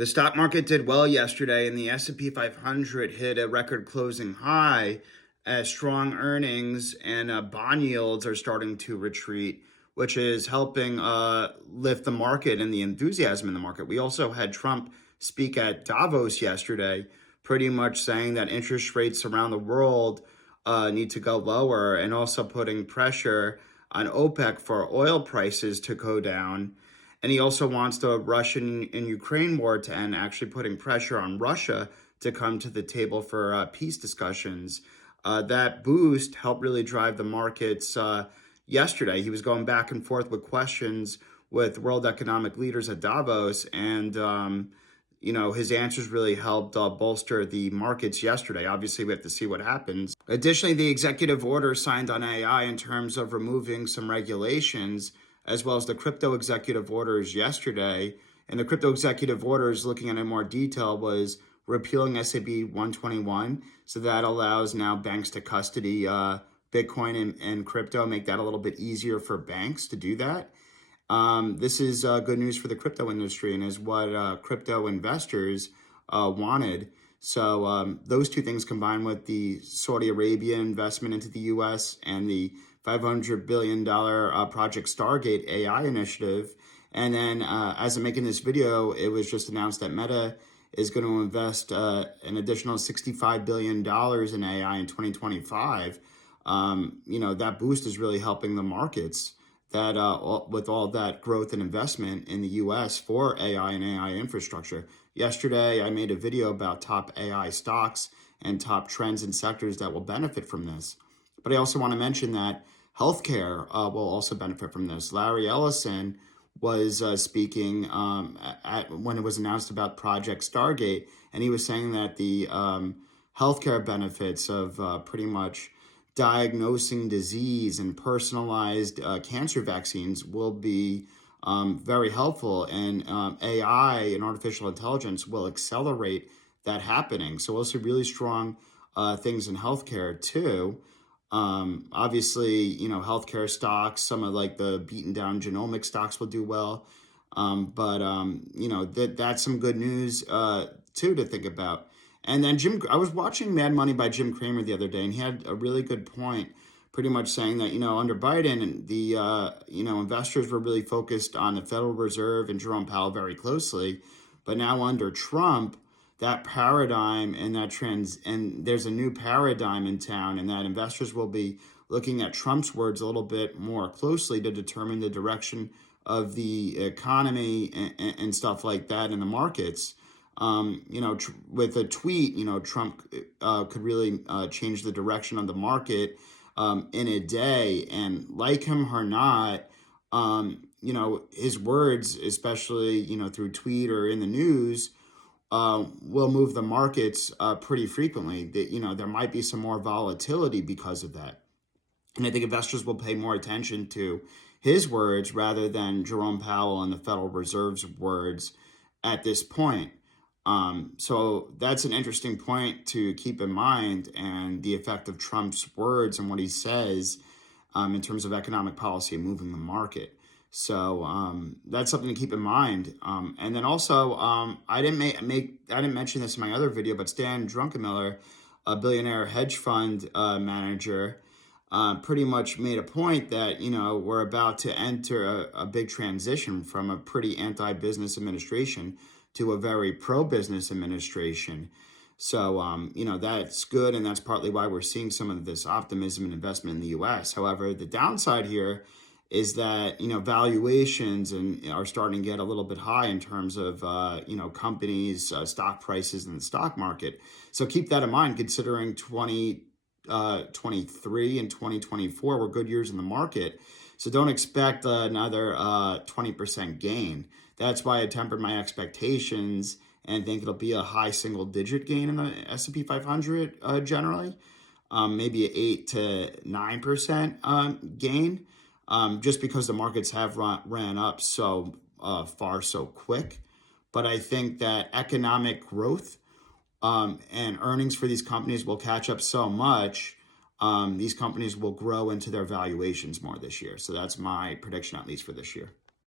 The stock market did well yesterday, and the S&P 500 hit a record closing high as strong earnings and bond yields are starting to retreat, which is helping lift the market and the enthusiasm in the market. We also had Trump speak at Davos yesterday, pretty much saying that interest rates around the world need to go lower, and also putting pressure on OPEC for oil prices to go down. And he also wants the Russian and Ukraine war to end, actually putting pressure on Russia to come to the table for peace discussions. That boost helped really drive the markets yesterday. He was going back and forth with questions with world economic leaders at Davos, and his answers really helped bolster the markets yesterday. Obviously, we have to see what happens. Additionally, the executive order signed on AI in terms of removing some regulations, as well as the crypto executive orders yesterday. And the crypto executive orders, looking at it in more detail, was repealing SAB 121. So that allows now banks to custody Bitcoin and crypto, make that a little bit easier for banks to do that. This is good news for the crypto industry and is what crypto investors wanted. So those two things combined with the Saudi Arabia investment into the U.S. and the $500 billion Project Stargate AI initiative. And then as I'm making this video, it was just announced that Meta is going to invest an additional $65 billion in AI in 2025. That boost is really helping the markets that with all that growth and investment in the U.S. for AI and AI infrastructure. Yesterday, I made a video about top AI stocks and top trends and sectors that will benefit from this. But I also want to mention that healthcare will also benefit from this. Larry Ellison was speaking when it was announced about Project Stargate, and he was saying that the healthcare benefits of pretty much diagnosing disease and personalized cancer vaccines will be very helpful, and AI and artificial intelligence will accelerate that happening. So we'll see really strong things in healthcare too. Obviously, healthcare stocks, some of like the beaten down genomic stocks will do well. That's some good news too to think about. And then I was watching Mad Money by Jim Cramer the other day, and he had a really good point, pretty much saying that, under Biden, the, investors were really focused on the Federal Reserve and Jerome Powell very closely. But now under Trump, that paradigm and that trends, and there's a new paradigm in town, and that investors will be looking at Trump's words a little bit more closely to determine the direction of the economy and stuff like that in the markets. With a tweet, Trump could really change the direction of the market in a day. And like him or not, his words, especially, through tweet or in the news, will move the markets pretty frequently. There might be some more volatility because of that. And I think investors will pay more attention to his words rather than Jerome Powell and the Federal Reserve's words at this point. So that's an interesting point to keep in mind, and the effect of Trump's words and what he says in terms of economic policy and moving the market. So that's something to keep in mind. And then also, I didn't mention this in my other video, but Stan Druckenmiller, a billionaire hedge fund manager, pretty much made a point that, we're about to enter a big transition from a pretty anti-business administration to a very pro-business administration. So, that's good, and that's partly why we're seeing some of this optimism and investment in the U.S. However, the downside here is that, valuations are starting to get a little bit high in terms of, companies, stock prices in the stock market. So keep that in mind, considering 2023 and 2024 were good years in the market. So don't expect another 20% gain. That's why I tempered my expectations and think it'll be a high single-digit gain in the S&P 500 generally, maybe an 8 to 9% gain, just because the markets have ran up so far so quick. But I think that economic growth and earnings for these companies will catch up so much. These companies will grow into their valuations more this year. So that's my prediction, at least for this year.